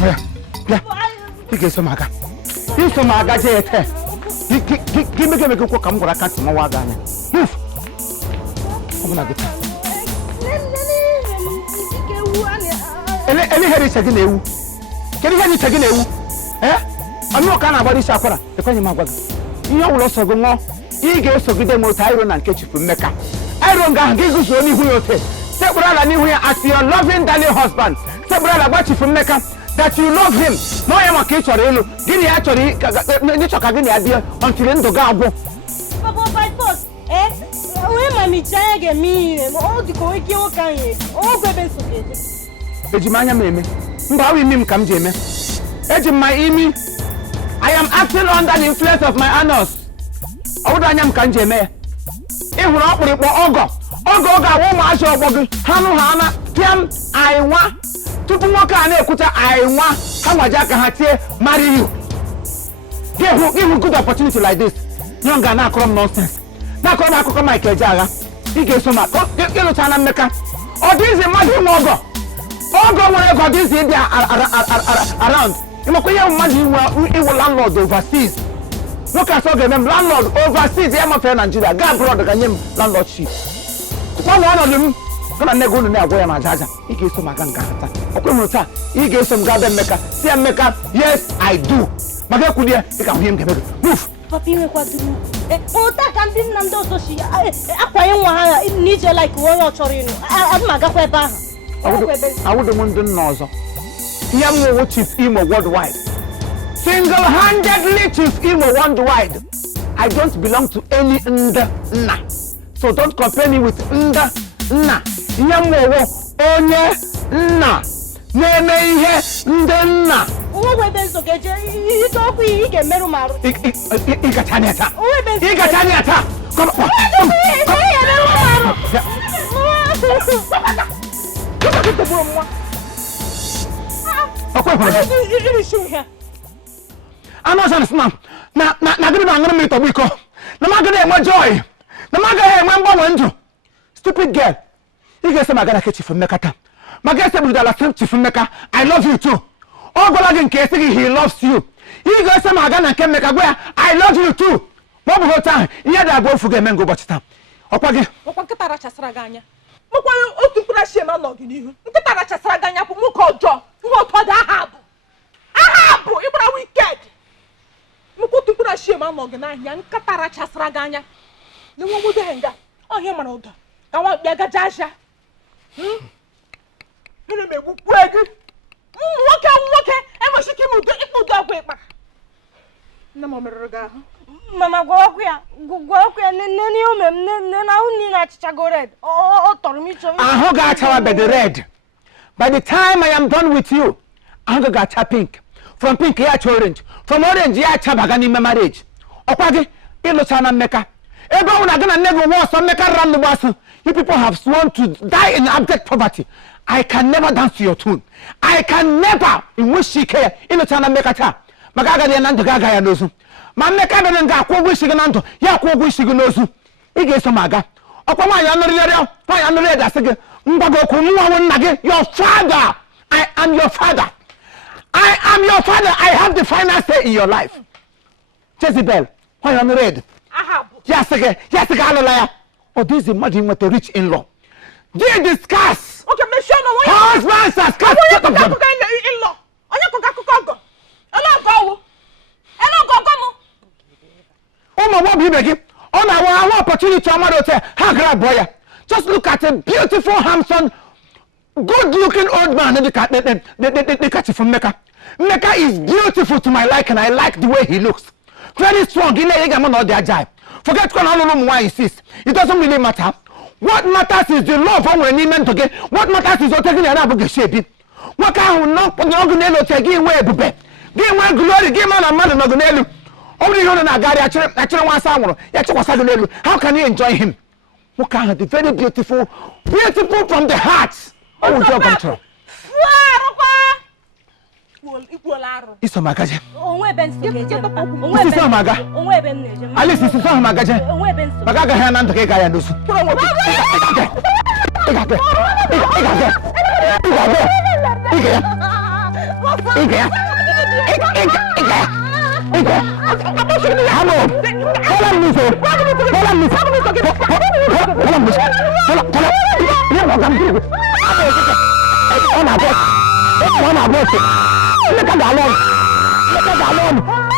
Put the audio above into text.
Yeah. You get some aga. You some aga jete. Give me go come go cat my waga. Move. Open up. Any head is again you. Can you hear it again you? Eh? I'm not kind of body shakara. The coin my waga. You will also go more. You get so good demo Tyron and catch you from Mecca. I don't give you only who you take. Say brother new here as your loving darling husband. Say brother watch you from Mecca. That you love him. No, I am a kid or you. Give me actually, until into Gabo. Papa, by force, eh? Where my child get me, all the going to all the best. Ejimanya meme. Mbawi mim come jeme. Ejima imi. I am acting under the influence of my anus. Odanyam kan jeme. Ehuru okpuri po ogo. Ogo ga wo ma aso ogogi. Hanu hana tiam aiwa. Tupu nwoke a na-ekwuta aiwa ha nwaja ka ha tie marry you. Give you good opportunity like this. Young guy na akọrọ nonsense. Na akọrọ akụkọ Michael Jaga. Ị ga-eso ma ịlụcha na mmeka. Ọ dịzi mmadụ ime ọgọ. Ọgọ nwere ego dịzi dị around. Ịmakwa ihe mmadụ iwu landlord overseas. Nwoke asọ ga-eme m landlord overseas ya mafee Nigeria. Ga abroad ga nye m landlordship. Kwa nwa ọnọdụ m kana nego unu na-agwa ya ma jaja. Ị ga-eso maka nga ata. Okwe m taa. Ị ga-eso m ga be Mmeka. Si Mmeka, yes I do. Maka kwudie ị ka hụ m ga-eme. Move. Papi nwe kwaduru. Ota ka ndị nna ndị ọzọ shi akwaye nwa ha n'ije like onye ọ chọrọ ịnụ. Adị m agakwa ebe ahụ. Awudo m ndị nna ọzọ. Ihe m nwe Chief Imo worldwide. Single-handedly Chief Imo worldwide. I don't belong to any nna. So don't compare me with nna. Ihe m nwe onye nna. Na-eme ihe ndị nna. Uwe ebe nso ga-eje ite okwu ị ga-emerụ marụ. Ị gachanya taa. Ị gachanya taa. Come on. I'm not understand. Na gịnị na ngụrụ m ịtọgbọ iko. Na ma gịnị enwe joy. Na ma gaghị enwe mgbanwe ndụ. Stupid girl. Ị ga-ese ma gana Chief Mmeka taa. Ma ga-ese bụ dala Chief Mmeka. I love you too. Ọ gwara gị nke esi gị he loves you. Ị ga-ese ma gana nke Mmeka gwa ya I love you too. Ma ọ bụ otu ahụ ihe dị abụọ ofu ga-eme ụbọchị taa. Ọkwa gị. Ọkwa nkịta rachasara gị anya. Mụkwa otu mkpụrụ ashị ma nọ gị n'ihu. Nkịta rachasara gị anya bụ nwoke ọjọọ. Ihe otu ọ dị aha bụ ịgbara wicked. Mụkwa otu mkpụrụ ashị ma nọ gị n'ahịa nkịta rachasara gị anya. N'enwe nwude nga ọhịa mara ụda. Ka nwa bịa gaja asha. Gịnị na-egbukwu gị? Nwoke enweghị ike ime ịkpụ ụdị ọgwụ ịkpa. Nne m merụrụ gị ahụ. Mama gwa okwu ya nene ume m nene na ahụ niile achịchago red. Ọ tọrọ m ịchọ. Ahụ ga-achawa be the red. By the time I am done with you, ahụ ga-acha pink. From pink ya acha orange. From orange ya acha baga n'ime marriage. Ọkwa gị ịlụcha na Mmeka. Ebe ọ na gị na nne gị nwa ọsọ Mmeka rara ndụ gbasụ. You people have sworn to die in abject poverty. I can never dance to your tune. I can never in which she care ịlụcha na Mmeka taa. Maka agadi ya na ndụ ga-aga ya n'ozu. Ma Mmeka bere nga akwụ ụgwọ isi gị na ndụ ya akwụ ụgwọ isi gị n'ozu. Ị ga-eso m aga. Ọkwa nwaanyị anụrụ ya asị gị mgbago okwu nwa nna gị your father. I am your father. I am your father. I have the final say in your life. Jezebel, nwaanyị anụrụ ed. Ya asị gị alụla ya. Ọ dịzi mmadụ inweta rich in-law. They discuss. Okay, me sure no one. Husbands discuss. In-law. Onye kuka ọgọ. On our opportunity to ha grab boy. Just look at a beautiful, handsome, good-looking old man. They catch it from Mmeka. Mmeka is beautiful to my liking. I like the way he looks. Very strong. Forget why he insists. It doesn't really matter. What matters is the love of when he meant to get. What matters is taking another shape. What kind of no Gonelo taking away bube. Give one glory, give man a mother Gonelo. Only you and I got actually one someone. How can you enjoy him? What kind of the very beautiful from the heart. Oh, your control. It's a magazine. It's a maga. Alice is a magazine. Magaga Hanan to get Gaia. Ike. Halo. Follow me, sir. Follow me. Dia mau kamu. On a boss. Look at the alarm.